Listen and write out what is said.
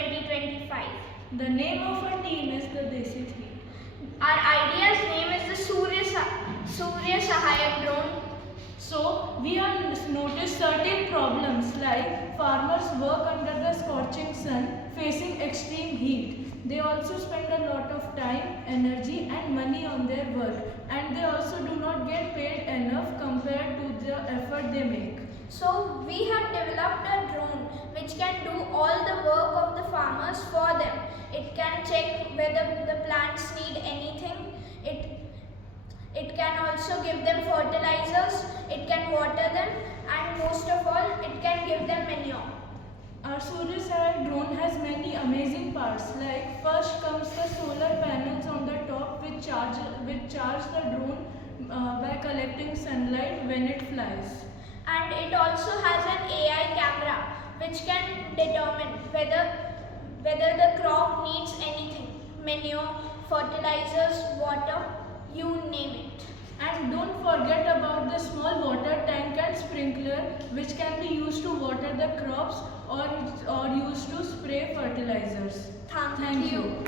2025. The name of our team is the Desi team. Our idea's name is the Surya Sahayak drone. So, we have noticed certain problems like farmers work under the scorching sun facing extreme heat. They also spend a lot of time, energy and money on their work, and they also do not get paid enough compared to the effort they make. So we have developed a drone which can do all the work of the farmers for them. It can check whether the plants need anything. It can also give them fertilizers, it can water them, and most of all, it can give them manure. Our Surya Sahayak drone has many amazing parts, like first comes the solar panels on the top which charge the drone by collecting sunlight when it flies. And it also has an AI camera which can determine whether the crop needs anything, manure, fertilizers, water, you name it. And don't forget about the small water tank and sprinkler which can be used to water the crops or used to spray fertilizers. Thank you.